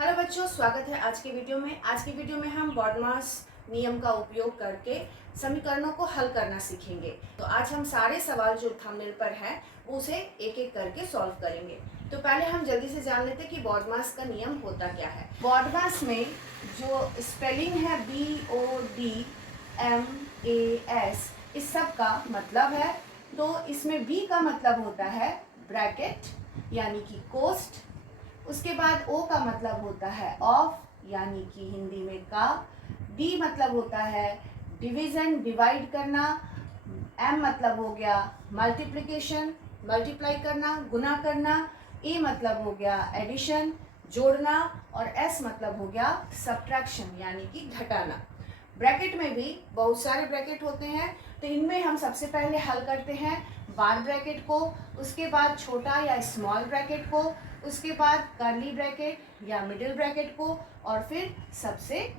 Hello बच्चों, स्वागत है आज की वीडियो में। आज की वीडियो में हम बॉडमास नियम का उपयोग करके समीकरणों को हल करना सीखेंगे। तो आज हम सारे सवाल जो थंबनेल पर हैं वो उसे एक एक करके सॉल्व करेंगे। तो पहले हम जल्दी से जान लेते हैं कि बॉडमास का नियम होता क्या है। बॉडमास में जो स्पेलिंग है BODMAS, इस सब का मतलब है। तो इसमें B का मतलब होता है ब्रैकेट यानी कि कोष्ठ। उसके बाद ओ का मतलब होता है ऑफ यानी कि हिंदी में का। डी मतलब होता है डिवीजन, डिवाइड करना। एम मतलब हो गया मल्टीप्लिकेशन, मल्टीप्लाई करना, गुना करना। ए मतलब हो गया एडिशन, जोड़ना। और एस मतलब हो गया सब्ट्रैक्शन यानी कि घटाना। ब्रैकेट में भी बहुत सारे ब्रैकेट होते हैं, तो इनमें हम सबसे पहले हल करते हैं बार ब्रैकेट को, उसके बाद छोटा या स्मॉल ब्रैकेट को, उसके बाद कर्ली ब्रैकेट या मिडिल ब्रैकेट को, और फिर सबसे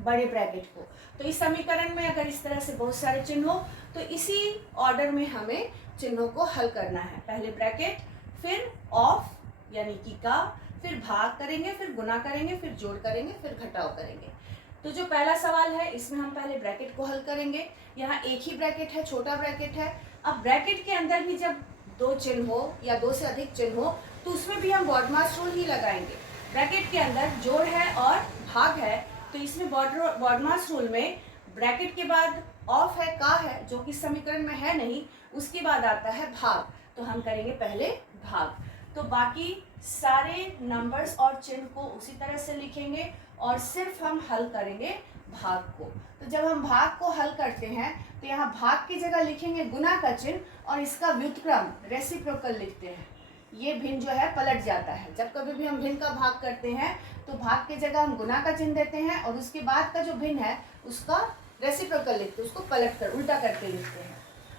बड़े ब्रैकेट को। तो इस समीकरण में अगर इस तरह से बहुत सारे चिन्ह हो तो इसी ऑर्डर में हमें चिन्हों को हल करना है। पहले ब्रैकेट, फिर ऑफ यानी कि का, फिर भाग करेंगे, फिर गुना करेंगे, फिर जोड़ करेंगे, फिर घटाव करेंगे। तो जो पहला सवाल है इसमें हम पहले ब्रैकेट को हल करेंगे। यहाँ एक ही ब्रैकेट है, छोटा ब्रैकेट है। अब ब्रैकेट के अंदर भी जब दो चिन्ह हो या दो से अधिक चिन्ह हो तो उसमें भी हम बॉडमास रूल ही लगाएंगे। ब्रैकेट के अंदर जोड़ है और भाग है, तो इसमें बॉडमास रूल में ब्रैकेट के बाद ऑफ है, का है, जो कि समीकरण में है नहीं, उसके बाद आता है भाग। तो हम करेंगे पहले भाग। तो बाकी सारे नंबर्स और चिन्ह को उसी तरह से लिखेंगे और सिर्फ हम हल करेंगे भाग को। तो जब हम भाग को हल करते हैं तो यहाँ भाग की जगह लिखेंगे गुना का चिन्ह और इसका व्युत्क्रम रेसिप्रोकल लिखते हैं। ये भिन्न जो है पलट जाता है। जब कभी भी हम भिन्न का भाग करते हैं तो भाग की जगह हम गुना का चिन्ह देते हैं और उसके बाद का जो भिन्न है उसका रेसिप्रोकल लिखते हैं, उसको पलट कर उल्टा करके लिखते हैं।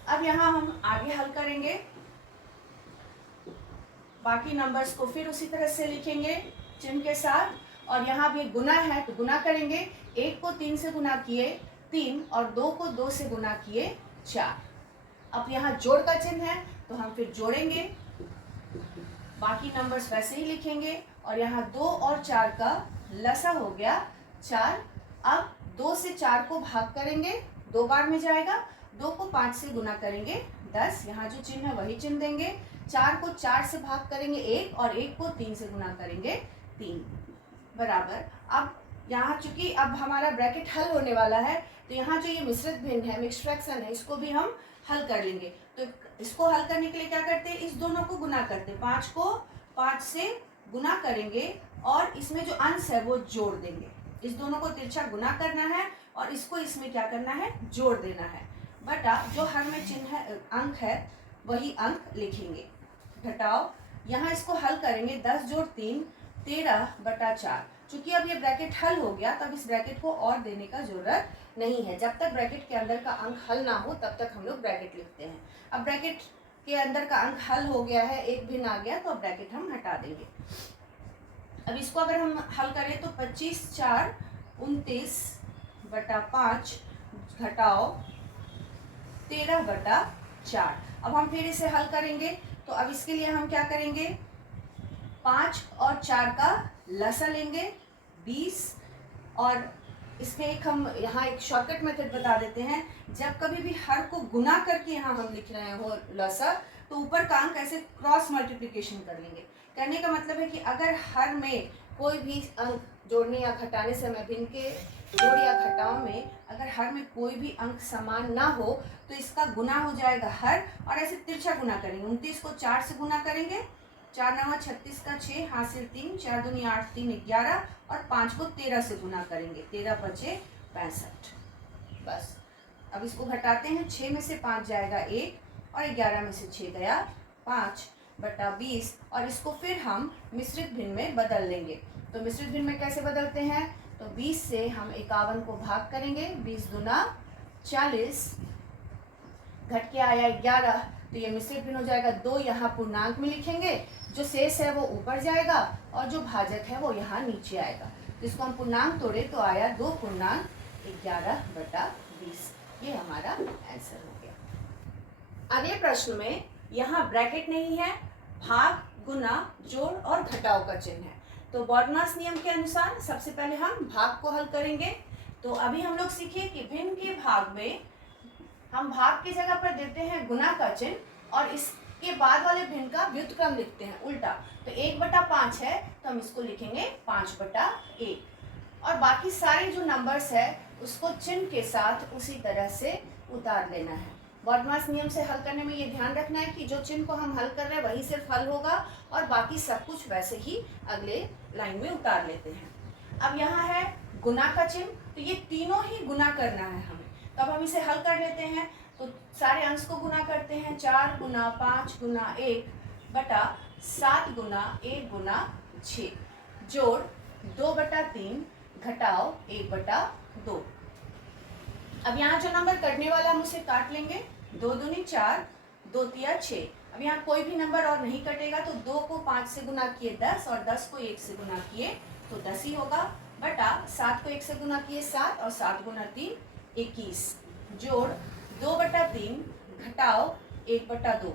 अब यहाँ हम आगे हल करेंगे, बाकी नंबर्स को फिर उसी तरह से लिखेंगे चिन्ह के साथ। और यहाँ भी गुना है तो गुना करेंगे, 1 को 3 से गुना किए 3 और 2 को 2 से गुना किए 4। अब यहाँ जोड़ का चिन्ह है तो हम फिर जोड़ेंगे, बाकी नंबर्स वैसे ही लिखेंगे। और यहाँ 2 और 4 का लसा हो गया 4। अब 2 से 4 को भाग करेंगे, 2 बार में जाएगा। 2 को 5 से गुना करेंगे 10, यहाँ जो चिन्ह है वही चिन्ह देंगे। 4 को 4 से भाग करेंगे 1 और 1 को 3 से गुना करेंगे 3 बराबर। अब यहाँ चूंकि अब हमारा ब्रैकेट हल होने वाला है तो यहाँ जो ये मिश्रित भिन्न है, मिक्स्ड फ्रैक्शन है, इसको भी हम हल कर लेंगे। तो इसको हल करने के लिए क्या करते हैं, इस दोनों को गुना करते हैं। 5 को 5 से गुना करेंगे और इसमें जो अंश है वो जोड़ देंगे। इस दोनों को तिरछा गुना करना है और इसको इसमें क्या करना है, जोड़ देना है। बटा जो हर में चिन्ह है, अंक है, वही अंक लिखेंगे। घटाओ, यहाँ इसको हल करेंगे 10 जोड़ 3 13/4। चूंकि अब ये ब्रैकेट हल हो गया तब इस ब्रैकेट को और देने का जरूरत नहीं है। जब तक ब्रैकेट के अंदर का अंक हल ना हो तब तक हम लोग ब्रैकेट लिखते हैं। अब ब्रैकेट के अंदर का अंक हल हो गया है, एक भिन्न आ गया, तो अब ब्रैकेट हम हटा देंगे। अब इसको अगर हम हल करें तो 25 4 29/5 घटाओ 13/4। अब हम फिर इसे हल करेंगे तो अब इसके लिए हम क्या करेंगे, 5 और 4 का लसा लेंगे 20। और इसमें एक हम यहाँ एक शॉर्टकट मेथड बता देते हैं। जब कभी भी हर को गुना करके यहाँ हम लिख रहे हो लसा, तो ऊपर का अंक ऐसे क्रॉस मल्टीप्लिकेशन कर लेंगे। कहने का मतलब है कि अगर हर में कोई भी अंक जोड़ने या घटाने समय भिन्न के जोड़ या घटाव में अगर हर में कोई भी अंक समान ना हो तो इसका गुना हो जाएगा हर, और ऐसे तिरछा गुना करेंगे। 29 को 4 से गुना करेंगे, 4 9 36 का 6 हासिल 3, 4 दूनी 8 3 11, और 5 को 13 से गुना करेंगे, 13 5 65। बस अब इसको घटाते हैं, 6 में से 5 जाएगा 1 और 11 में से 6 गया 5/20। और इसको फिर हम मिश्रित भिन्न में बदल लेंगे। तो मिश्रित भिन्न में कैसे बदलते हैं, तो 20 से हम 51 को भाग करेंगे, 20 दूना 40, घट के आया 11, तो ये मिश्रित भिन्न हो जाएगा 2। यहाँ पूर्णांक में लिखेंगे, जो शेष है वो ऊपर जाएगा और जो भाजक है वो यहाँ नीचे आएगा। तो इसको हम पूर्णांक तोड़े तो आया 2 पूर्णांक 11/20। ये हमारा आंसर हो गया। अगले प्रश्न में यहाँ ब्रैकेट नहीं है, भाग, गुना, जोड़ और घटाव का चिन्ह है। तो बॉडमास नियम के अनुसार सबसे पहले हम भाग को हल करेंगे। तो अभी हम लोग सीखे कि भिन्न के भाग में हम भाग की जगह पर देते हैं गुना का चिन्ह और इसके बाद वाले भिन्न का व्युत्क्रम लिखते हैं उल्टा। तो 1/5 है तो हम इसको लिखेंगे 5/1 और बाकी सारे जो नंबर्स है उसको चिन्ह के साथ उसी तरह से उतार लेना है। बॉडमास नियम से हल करने में ये ध्यान रखना है कि जो चिन्ह को हम हल कर रहे हैं वही सिर्फ हल होगा और बाकी सब कुछ वैसे ही अगले लाइन में उतार लेते हैं। अब यहाँ है गुना का चिन्ह, तो ये तीनों ही गुना करना है हमें। तो अब हम इसे हल कर लेते हैं। तो सारे अंश को गुना करते हैं। 4 गुना 5 गुना 1 बटा 7 गुना 1 गुना 6 जोड़ 2/3 घटाओ 1/2। अब यहाँ जो नंबर कटने वाला हम उसे काट लेंगे। 2 दूनी 4 2 तिया 6। अब यहाँ कोई भी नंबर और नहीं कटेगा तो 2 को 5 से गुना किए 10 और 10 को 1 से गुना किए तो 10 ही होगा बटा 7 को 1 से गुना किए 7 और 7 गुना 3 21 जोड़ 2/3 घटाओ 1/2।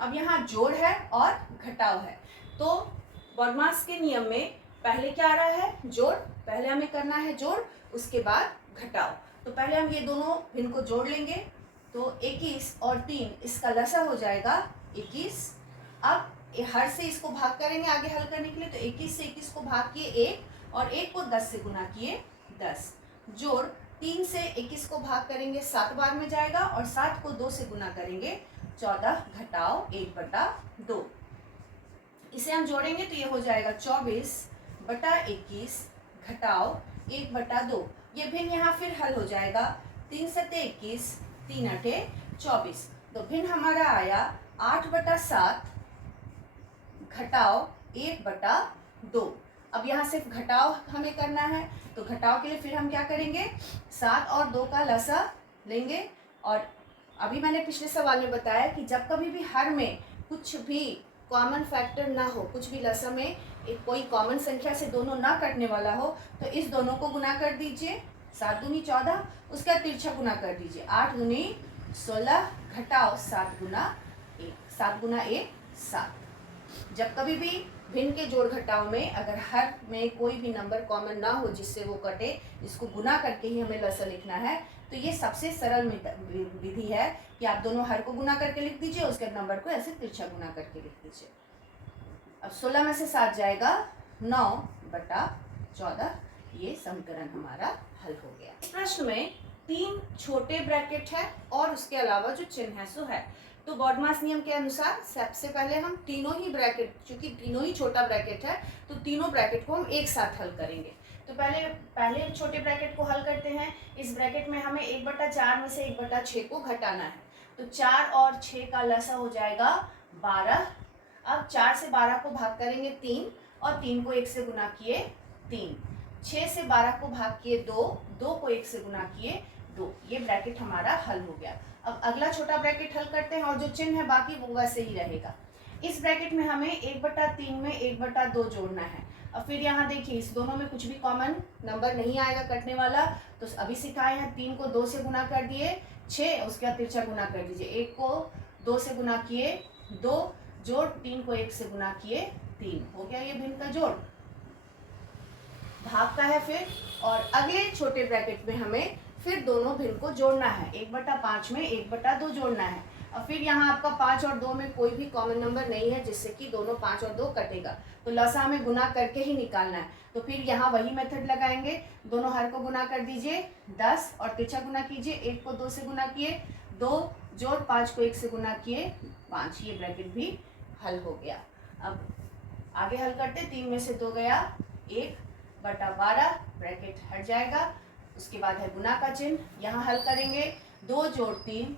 अब यहाँ जोड़ है और घटाव है। तो बॉडमास के नियम में पहले क्या आ रहा है? जोड़। पहले हमें करना है जोड़, उसके बाद घटाव। तो पहले हम ये दोनों भिन्न को जोड़ लेंगे। तो 21 और 3 इसका लसा हो जाएगा 21। अब हर से इसको भाग करेंगे आगे हल करने के लिए। तो 21 से 21 को भाग किए 1 और 1 को 10 से गुना किए 10 जोड़ 3 से 21 को भाग करेंगे 7 बार में जाएगा और 7 को 2 से गुना करेंगे 14 घटाओ 1/2। इसे हम जोड़ेंगे तो ये हो जाएगा 24/21 घटाओ 1/2। ये भिन्न यहाँ फिर हल हो जाएगा। 3 7 21 3 8 24। तो भिन्न हमारा आया 8/7 घटाओ 1/2। अब यहाँ सिर्फ घटाव हमें करना है। तो घटाव के लिए फिर हम क्या करेंगे? 7 और 2 का लसा लेंगे। और अभी मैंने पिछले सवाल में बताया कि जब कभी भी हर में कुछ भी कॉमन फैक्टर ना हो, कुछ भी लसा में एक कोई कॉमन संख्या से दोनों ना कटने वाला हो, तो इस दोनों को गुना कर दीजिए। 7 दूनी 14, उसका तिरछा गुना कर दीजिए। 8 दूनी 16 घटाओ 7 गुना 1। 7 गुना 1 7। जब कभी भी भिन्न के जोड़ घटाव में अगर हर में कोई भी नंबर कॉमन ना हो जिससे वो कटे, इसको गुना करके ही हमें लसा लिखना है। तो ये सबसे सरल विधि है कि आप दोनों हर को गुना करके लिख दीजिए, उसके नंबर को ऐसे तिरछा गुना करके लिख दीजिए। अब 16 में से 7 जाएगा 9/14। ये समीकरण हमारा हल हो गया। इस प्रश्न में 3 छोटे ब्रैकेट है और उसके अलावा जो चिन्ह है सो है। तो बॉडमास नियम के अनुसार सबसे पहले हम तीनों ही ब्रैकेट, चूंकि तीनों ही छोटा ब्रैकेट है तो तीनों ब्रैकेट को हम एक साथ हल करेंगे। तो पहले छोटे ब्रैकेट को हल करते हैं। इस ब्रैकेट में हमें 1/4 में से 1/6 को घटाना है। तो 4 और 6 का लसा हो जाएगा 12। अब 4 से 12 को भाग करेंगे 3 और 3 को 1 से गुना किए 3। 6 से 12 को भाग किए 2, 2 को 1 से गुना किए 2। ये ब्रैकेट हमारा हल हो गया। अब अगला छोटा ब्रैकेट हल करते हैं और जो चिन्ह है बाकी वो वैसे ही रहेगा। इस ब्रैकेट में हमें 1/3 में 1/2 जोड़ना है। अब फिर यहाँ देखिए इस दोनों में कुछ भी कॉमन नंबर नहीं आएगा कटने वाला। तो अभी सिखाए हैं 3 को 2 से गुना कर दिए 6, उसके बाद तिरछा गुना कर दीजिए। 1 को 2 से गुना किए 2 जोड़ 3 को 1 से गुना किए 3। हो गया ये भिन्न का जोड़। भाग का है फिर, और अगले छोटे ब्रैकेट में हमें फिर दोनों भिन्न को जोड़ना है। 1/5 में 1/2 जोड़ना है। और फिर यहाँ आपका 5 और 2 में कोई भी कॉमन नंबर नहीं है जिससे कि दोनों 5 और 2 कटेगा। तो लसा हमें गुना करके ही निकालना है। तो फिर यहाँ वही मेथड लगाएंगे। दोनों हर को गुना कर दीजिए 10 और तिरछा गुना कीजिए। 1 को 2 से गुना किए 2 जोड़ 5 को 1 से गुना किए 5। ये ब्रैकेट भी हल हो गया। अब आगे हल करते। 3 में से 2 गया 1/12, ब्रैकेट हट जाएगा। उसके बाद है गुना का चिन्ह, यहाँ हल करेंगे 2 जोड़ 3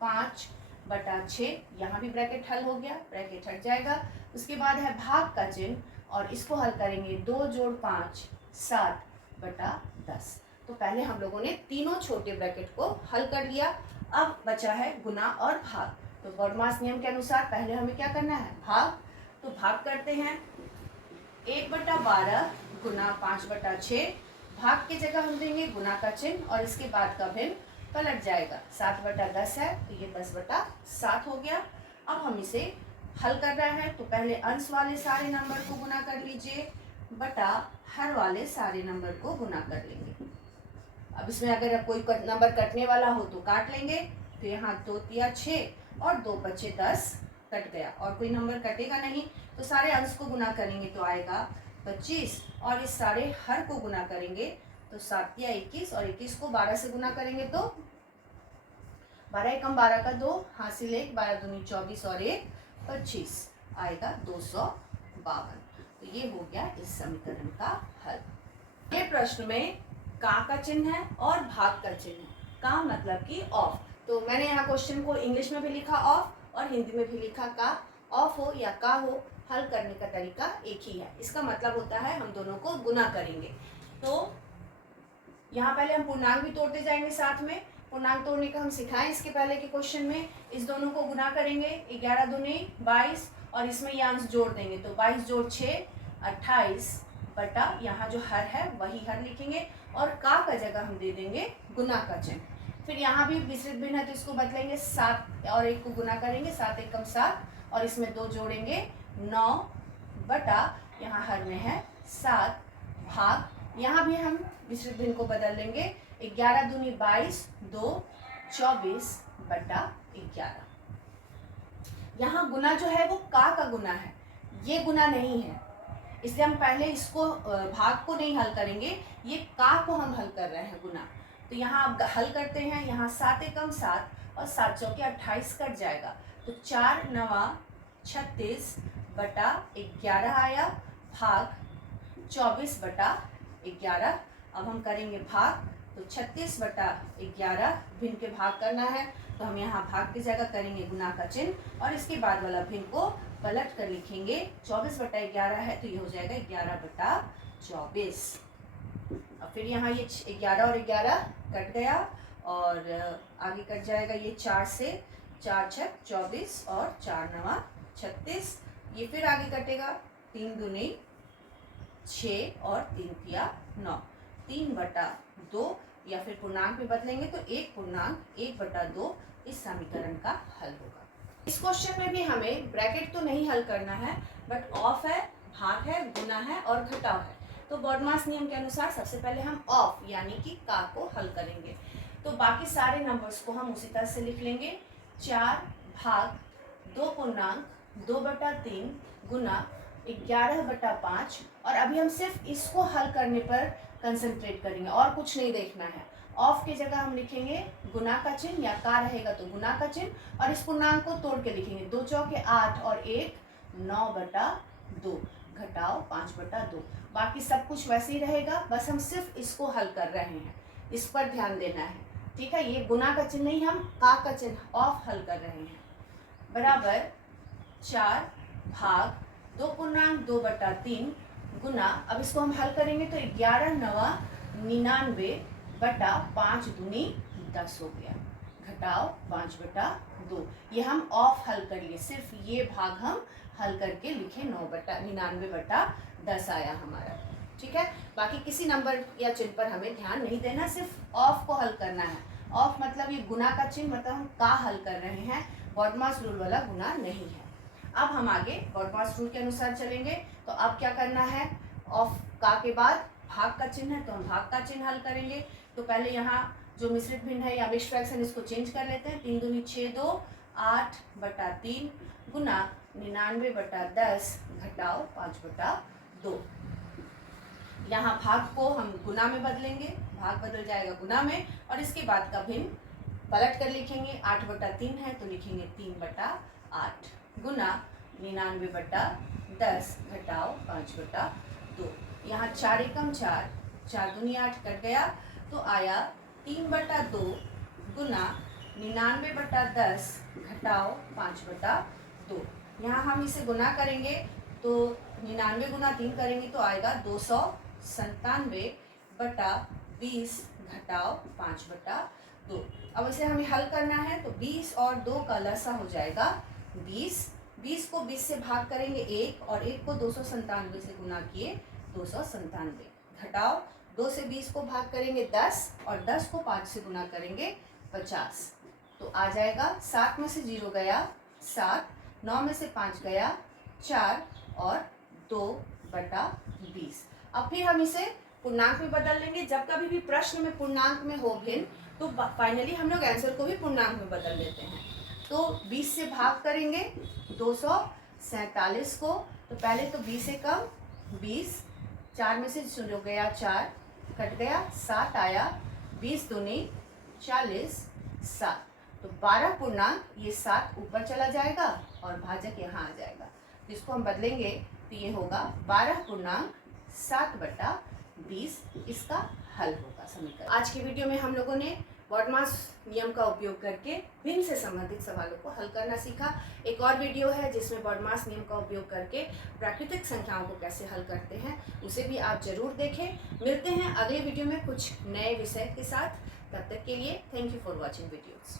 5/6। यहाँ भी ब्रैकेट हल हो गया, ब्रैकेट हट जाएगा। उसके बाद है भाग का चिन्ह और इसको हल करेंगे 2 जोड़ 5 7/10। तो पहले हम लोगों ने तीनों छोटे ब्रैकेट को हल कर लिया। अब बचा है गुना और भाग। तो बॉडमास नियम के अनुसार पहले हमें क्या करना है? भाग। तो भाग करते हैं 1/12 गुना 5/6। भाग की जगह हम देंगे गुना का चिन्ह और इसके बाद का भिन्न पलट जाएगा। 7/10 है तो ये 10/7 हो गया। अब हम इसे हल कर रहा है। तो पहले अंश वाले सारे नंबर को गुना कर लीजिए। बटा हर वाले सारे नंबर को गुना कर लेंगे। अब इसमें अगर कोई नंबर कटने वाला हो तो काट लेंगे, तो यहाँ 2 तिया 6 और 2 बचे 10 कट गया, और कोई नंबर कटेगा नहीं तो सारे अंश को गुना करेंगे तो आएगा 25, और इस सारे हर को गुना करेंगे तो 7 तिया 21, और 21 को 12 से गुना करेंगे तो 12 एकम 12 का 2 हासिल 1, 12 दूनी 24 और 1 25, आएगा 252। तो ये हो गया इस समीकरण का हल। ये प्रश्न में का चिन्ह है और भाग का चिन्ह है। का मतलब कि ऑफ, तो मैंने यहाँ क्वेश्चन को इंग्लिश में भी लिखा ऑफ और हिंदी में भी लिखा का। ऑफ हो या का हो, हल करने का तरीका एक ही है। इसका मतलब होता है हम दोनों को गुना करेंगे। तो यहाँ पहले हम पूर्णांक भी तोड़ते जाएंगे, साथ में पूर्णांक तोड़ने का हम सिखाएं इसके पहले के क्वेश्चन में। इस दोनों को गुना करेंगे, 11 दूनी 22, और इसमें ये अंश जोड़ देंगे तो 22 जोड़ 6 28 बटा यहाँ जो हर है वही हर लिखेंगे, और का जगह हम दे देंगे गुना का चिन्ह। फिर यहाँ भी विस्तृत भिन्न है तो इसको बदलेंगे, 7 और 1 को गुना करेंगे, 7 एकम 7, और इसमें 2 जोड़ेंगे 9 बटा यहाँ हर में है 7 भाग, यहाँ भी हम विस्तृत भिन्न को बदल लेंगे, 11 दूनी 22 2 24 बटा 11। यहाँ गुना जो है वो का गुना है, ये गुना नहीं है, इसलिए हम पहले इसको भाग को नहीं हल करेंगे, ये का को हम हल कर रहे हैं गुना। तो यहाँ आप हल करते हैं, यहाँ 7 एकम 7 और 7 चौके 28 कट जाएगा, तो 4 9 36 बटा 11 आया, भाग 24 बटा 11। अब हम करेंगे भाग, तो 36 बटा 11 भिन्न के भाग करना है, तो हम यहाँ भाग की जगह करेंगे गुना का चिन्ह, और इसके बाद वाला भिन्न को पलट कर लिखेंगे। 24 बटा 11 है तो ये हो जाएगा 11 बटा 24। अब फिर यहाँ ये 11 और 11 कट गया, और आगे कट जाएगा ये 4 से, 4 छक 24 और 4 9 36, ये फिर आगे कटेगा 3 दूनी 6 और 3 तिया 9, 3 बटा 2, या फिर पूर्णांक में बदलेंगे तो 1 पूर्णांक 1 बटा 2 इस समीकरण का हल होगा। इस क्वेश्चन में भी हमें ब्रैकेट तो नहीं हल करना है, बट ऑफ है, भाग है, गुना है और घटाव है। तो बॉडमास नियम के अनुसार सबसे पहले हम ऑफ यानी कि का को हल करेंगे, तो बाकी सारे नंबर्स को हम उसी तरह से लिख लेंगे। 4 भाग 2 पूर्णांक 2 बटा 3 गुना 11 बटा 5, और अभी हम सिर्फ इसको हल करने पर कंसंट्रेट करेंगे और कुछ नहीं देखना है। ऑफ की जगह हम लिखेंगे गुना का चिन्ह, या का रहेगा तो गुना का चिन्ह, और इस पूर्णांक को तोड़ के लिखेंगे, 2 चौके 8 और 1 9 बटा 2 घटाओ 5 बटा 2। बाकी सब कुछ वैसे ही रहेगा, बस हम सिर्फ इसको हल कर रहे हैं, इस पर ध्यान देना है, ठीक है। ये गुना का चिन्ह नहीं, हम का चिन्ह ऑफ हल कर रहे हैं। बराबर 4 भाग 2 पूर्णांक 2 बटा 3 गुना, अब इसको हम हल करेंगे तो 11 9 99 बटा 5 दूनी 10 हो गया, घटाओ 5 बटा 2। ये हम ऑफ हल कर लिए, सिर्फ ये भाग हम हल करके लिखे, 9 बटा 99 बटा 10 आया हमारा, ठीक है। बाकी किसी नंबर या चिन्ह पर हमें ध्यान नहीं देना, सिर्फ ऑफ को हल करना है। ऑफ मतलब ये गुना का चिन्ह, मतलब हम का हल कर रहे हैं, बॉडमास रूल वाला गुना नहीं है। अब हम आगे बॉडमास रूल के अनुसार चलेंगे, तो अब क्या करना है, ऑफ का के बाद भाग का चिन्ह है तो हम भाग का चिन्ह हल करेंगे। तो पहले यहाँ जो मिश्रित भिन्न है या मिक्स्ड फ्रैक्शन, इसको चेंज कर लेते हैं। 3 दूनी 6 2 8 बटा 3 गुना 99 बटा 10 घटाओ 5 बटा 2। यहाँ भाग को हम गुना में बदलेंगे, भाग बदल जाएगा गुना में, और इसके बाद का भिन्न पलट कर लिखेंगे। 8 बटा 3 है तो लिखेंगे 3 बटा 8 गुना 99 बटा 10 घटाओ 5 बटा 2। यहाँ 4 एकम 4, 4 दूनी 8 कट गया, तो आया 3 बटा 2 गुना 99 बटा 10 घटाओ 5 बटा 2। यहाँ हम इसे गुना करेंगे तो 99 गुना 3 करेंगे तो आएगा 297 बटा 20 घटाओ 5 बटा 2। अब इसे हमें हल करना है, तो 20 और 2 का लसा हो जाएगा 20। 20 को 20 से भाग करेंगे 1, और 1 को 297 से गुना किए 297 घटाओ 2 से 20 को भाग करेंगे 10, और 10 को 5 से गुना करेंगे 50। तो आ जाएगा 7 में से 0 गया 7, 9 में से 5 गया 4 और 2 बटा 20। अब फिर हम इसे पूर्णांक में बदल लेंगे। जब कभी भी प्रश्न में पूर्णांक में हो भिन्न तो फाइनली हम लोग आंसर को भी पूर्णांक में बदल लेते हैं। तो 20 से भाग करेंगे 247 को, तो पहले तो 20 से कम 20, 4 में से जो गया 4 कट गया, 7 आया, 20 दूनी 40, 7, तो 12 पूर्णांक ये 7 ऊपर चला जाएगा और भाजक यहाँ आ जाएगा। तो इसको हम बदलेंगे तो ये होगा 12 पूर्णांक 7 बटा 20, इसका हल होगा समीकरण। आज की वीडियो में हम लोगों ने बॉडमास नियम का उपयोग करके भिन्न से संबंधित सवालों को हल करना सीखा। एक और वीडियो है जिसमें बॉडमास नियम का उपयोग करके प्राकृतिक संख्याओं को कैसे हल करते हैं, उसे भी आप जरूर देखें। मिलते हैं अगले वीडियो में कुछ नए विषय के साथ। तब तक के लिए thank you for watching videos.